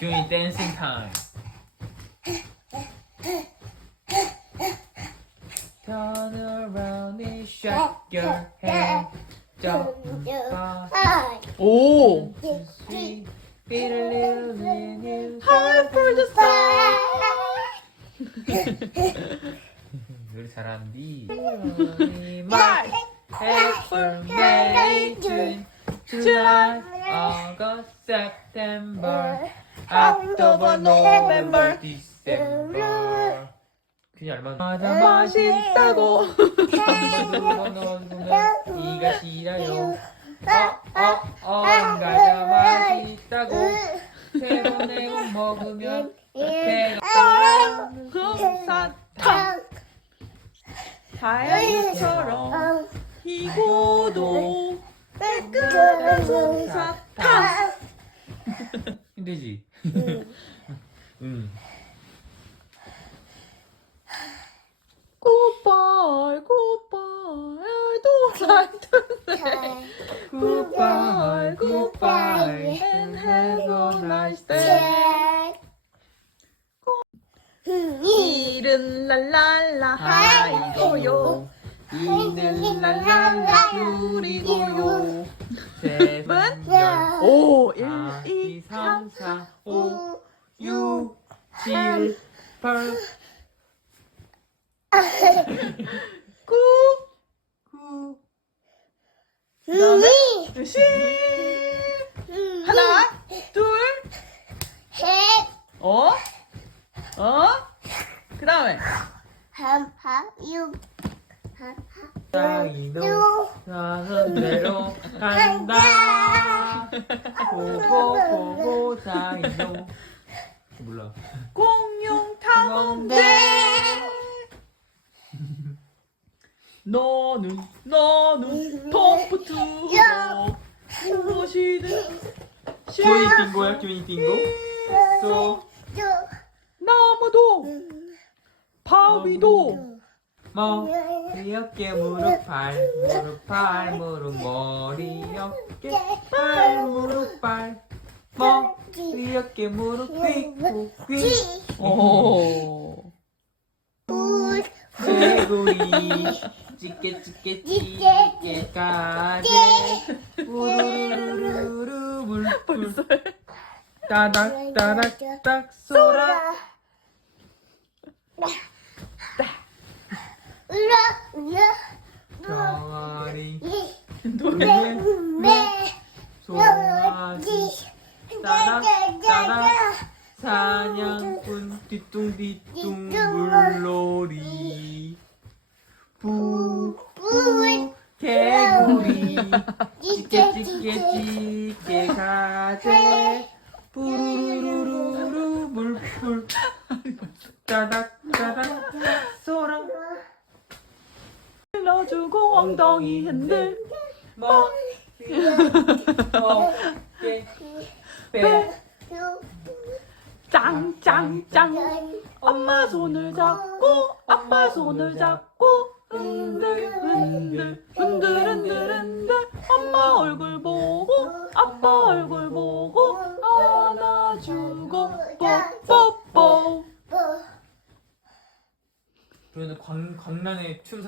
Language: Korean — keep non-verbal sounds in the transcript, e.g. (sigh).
Doing dancing time. Turn around and shake your head. Jump fast. 오. Sweet little little little High for the sky. 노래 잘하는디. 말. April, May, June, July, August, September, October, November, December. 그냥 얼마나 맛있다고. (laughs) 이가 싫어요. 어, 어, 어가가 맛있다고. 세 번, 네번 먹으면 배가 솜사탕. 다이처럼 이고도 매끈한 솜사탕. 힘들지? 응. Goodbye, goodbye, I don't like to say goodbye, goodbye, and have a nice day. 일은 랄랄라 하이고요. 이는 랄랄라 둘이고요. 세븐, 열, 오, 일, 아, 이, 이, 삼, 삼, 사, 오, 육, 칠, 팔, 구, 구, 십. 하나, 둘, 어? 어? 그 다음에 사이로 나는 대로 간다. 사이로 몰라. 공룡 탐험대. 너는 너는 펌프 투어 무엇이든 조이 빙고야? 조이 빙고. 또 나무도 바위도 뭐 어깨 무릎 팔 무릎 팔 무릎 머리 어깨 팔 무릎 팔뭐 어깨 무릎 quick 오. 개구리 찌개 찌개 찌개 가재 우르르르르 물불 따닥 따닥 딱 쏘라 병아리 (laughs) 노래 송아지 따닥 따닥. 사냥꾼 뒤뚱뒤뚱 물놀이. 뿌뿌 개구리. 찌개 찌개 찌개 가재. 뿌르르르르 물풀. 따닥 따닥. 소라. 흘러주고 엉덩이 흔들 뭐 어깨 배 짱짱짱. 엄마 손을 잡고 아빠 손을 잡고 흔들 흔들 흔들 흔들 흔들. 엄마 얼굴 보고 아빠 얼굴 보고 안아주고 뽀뽀뽀. 그러는 광, 광란의 춤사